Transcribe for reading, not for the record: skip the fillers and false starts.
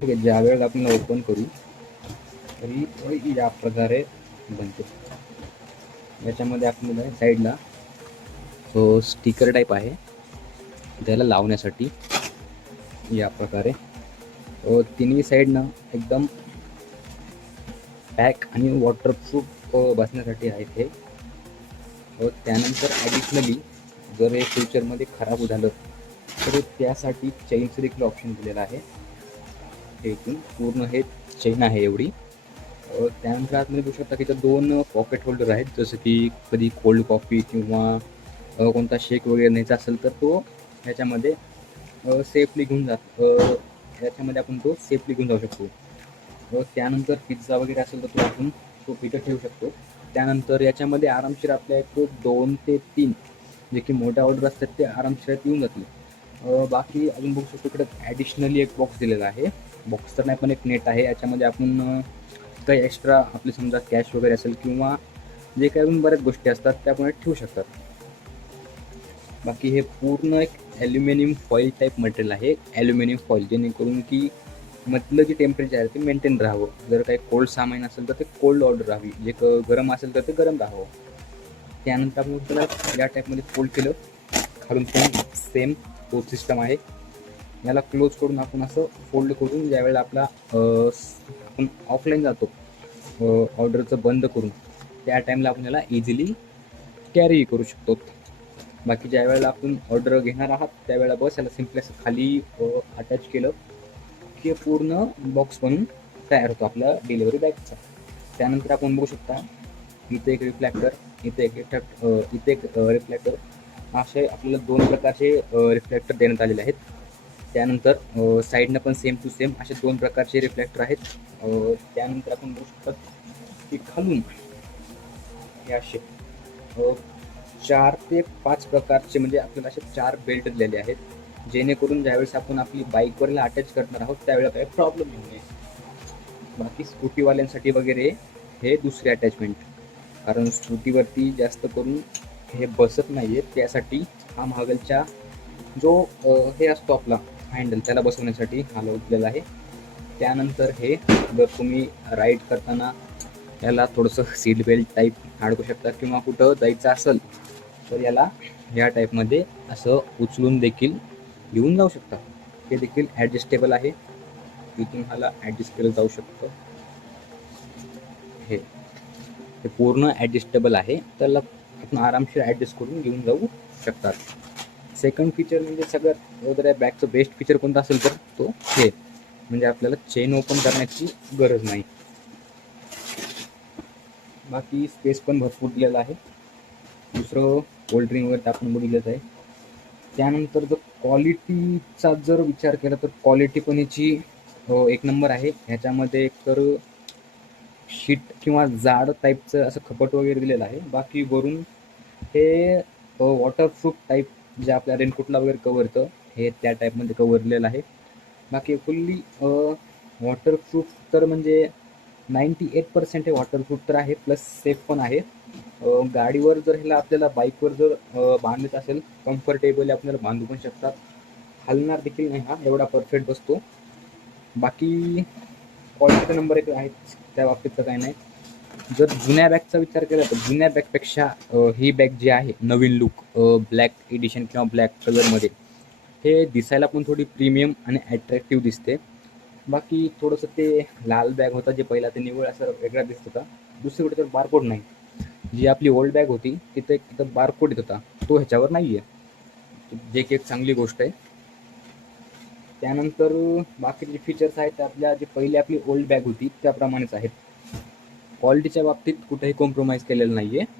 ठीक आहे, ज्या वेळेला आपण ओपन करू तरी या प्रकारे बनते. याच्यामध्ये आपल्याला साईडला स्टिकर टाईप आहे त्याला लावण्यासाठी. या प्रकारे तिन्ही साईडनं एकदम पॅक आणि वॉटरप्रूफ बसण्यासाठी आहे ते. त्यानंतर ॲडिशनली जर हे फ्युचरमध्ये खराब झालं तर त्यासाठी चेनचं देखील ऑप्शन दिलेलं आहे. हे इथून पूर्ण हे चेन आहे एवढी. त्यानंतर आतमध्ये बघू शकता की इथं 2 पॉकेट होल्डर आहेत, जसं की कधी कोल्ड कॉफी किंवा कोणता शेक वगैरे न्यायचा असेल तर तो ह्याच्यामध्ये सेफली घेऊन ह्याच्यामध्ये आपण तो सेफली घेऊन जाऊ शकतो. त्यानंतर पिझ्झा वगैरे असेल तर तो आपण तो इथं ठेवू शकतो. त्यानंतर याच्यामध्ये आरामशीर आपल्या एक 2 ते 3 जे की मोठ्या ऑर्डर असतात ते आरामशीर येऊन जातील. बाकी अजून बघू शकतो इकडे ॲडिशनली एक बॉक्स दिलेला आहे. बॉक्स तर नाही पण एक नेट आहे. याच्यामध्ये आपण काही एक्स्ट्रा आपली समजा कॅश वगैरे असेल किंवा जे काही अजून बऱ्याच गोष्टी असतात त्या आपण ठेवू शकतात. बाकी हे पूर्ण एक ॲल्युमिनियम फॉईल टाईप मटेरियल आहे. ॲल्युमिनियम फॉईल जेणेकरून की मधलं जे टेम्परेचर आहे ते मेंटेन राहावं. जर काही कोल्ड सामान असेल तर ते कोल्ड ऑर्डर राहावी, जे गरम असेल तर ते गरम राहावं. त्यानंतर आपण त्याला या टाईपमध्ये फोल्ड केलं. खालून पण सेम तो सिस्टम आहे. याला क्लोज करून आपण असं फोल्ड करून ज्यावेळेला आपला आपण ऑफलाईन जातो ऑर्डरचं बंद करून, त्या टाईमला आपण याला इझिली कॅरी करू शकतो. बाकी ज्या वेळेला आपण ऑर्डर घेणार आहात त्यावेळेला बस याला सिम्पली असं खाली अटॅच केलं की पूर्ण बॉक्स बनून तयार होतो आपल्या डिलिव्हरी बॅगचा. त्यानंतर आपण बघू शकता इथे एक रिफ्लॅक्टर, इथे एक रिफ्लॅक्टर, असे आपल्याला 2 प्रकारचे रिफ्लॅक्टर देण्यात आलेले आहेत. त्यानंतर साईडनं पण सेम टू सेम असे 2 प्रकारचे रिफ्लॅक्टर आहेत. त्यानंतर आपण बघू शकता की खालून हे असे 4 ते 5 प्रकारचे म्हणजे आपल्याला असे 4 बेल्ट दिलेले आहेत, जेणेकरून ज्यावेळेस आपण आपली बाईकवरला अटॅच करणार आहोत त्यावेळेला काही प्रॉब्लेम येऊ नये. बाकी स्कूटीवाल्यांसाठी वगैरे हे दुसरे अटॅचमेंट, कारण स्कूटीवरती जास्त करून हे बसत नाही आहे, त्यासाठी हा मागलचा जो हे असतो आपला हँडल त्याला बसवण्यासाठी हा लावलेला आहे. त्यानंतर हे जर तुम्ही राईड करताना याला थोडंसं सीट बेल्ट टाईप अडकू शकतात किंवा कुठं जायचं असेल तर याला या टाईपमध्ये असं उचलून देखील घेऊन जाऊ शकता. हे देखील ॲडजस्टेबल आहे, इथून ह्याला ॲडजस्ट केलं जाऊ शकतं. हे पूर्ण ॲडजस्टेबल आहे, त्याला आपण आरामशीर ॲडजस्ट करून घेऊन जाऊ शकतात. सेकंड फीचर म्हणजे सगळ्यात वगैरे बॅगचं बेस्ट फीचर कोणतं असेल तर तो हे, म्हणजे आपल्याला चेन ओपन करण्याची गरज नाही. बाकी स्पेस पण भरपूर दिलेला आहे. दुसरं कोल्ड ड्रिंक वगैरे आपण बघितलंच आहे. त्यानंतर जर क्वालिटीचा जर विचार केला तर क्वालिटी पण याची एक नंबर आहे. ह्याच्यामध्ये एकतर शीट किंवा जाड टाईपचं असं कपट वगैरे दिलेलं आहे. बाकी वरून हे वॉटरप्रूफ टाईप जे आपल्या रेनकोटला वगैरे कवरतं हे त्या टाईपमध्ये कवर दिलेलं आहे. बाकी फुल्ली वॉटरप्रूफ तर म्हणजे 98% हे वॉटरप्रूफ तर आहे, प्लस सेफ पण आहे. गाडीवर जर ह्याला आपल्याला बाईकवर जर बांधायचं असेल कम्फर्टेबली आपल्याला बांधू पण शकतात, हलणार देखील नाही, हा एवढा परफेक्ट बसतो. बाकी क्वालिटीचा नंबर 1 आहे, त्या बाबतीत काही नाही. जर जुन्या बॅगचा विचार केला तर जुन्या बॅगपेक्षा ही बॅग जी आहे नवीन लुक ब्लॅक एडिशन किंवा ब्लॅक कलरमध्ये हे दिसायला पण थोडी प्रीमियम आणि ॲट्रॅक्टिव्ह दिसते. बाकी थोडंसं ते लाल बॅग होता जे पहिला ते निव्वळ असं वेगळा दिसत होता. दुसरीकडे तर बारकोड नाही, जी आपली ओल्ड बॅग होती तिथे एक बारकोड येत होता, तो ह्याच्यावर नाही आहे, जे की एक चांगली गोष्ट आहे. त्यानंतर बाकीचे फीचर्स आहेत आपल्या जे पहिली आपली ओल्ड बॅग होती त्याप्रमाणेच आहेत. क्वालिटीच्या बाबतीत कुठेही कॉम्प्रोमाइज केलेलं नाही आहे.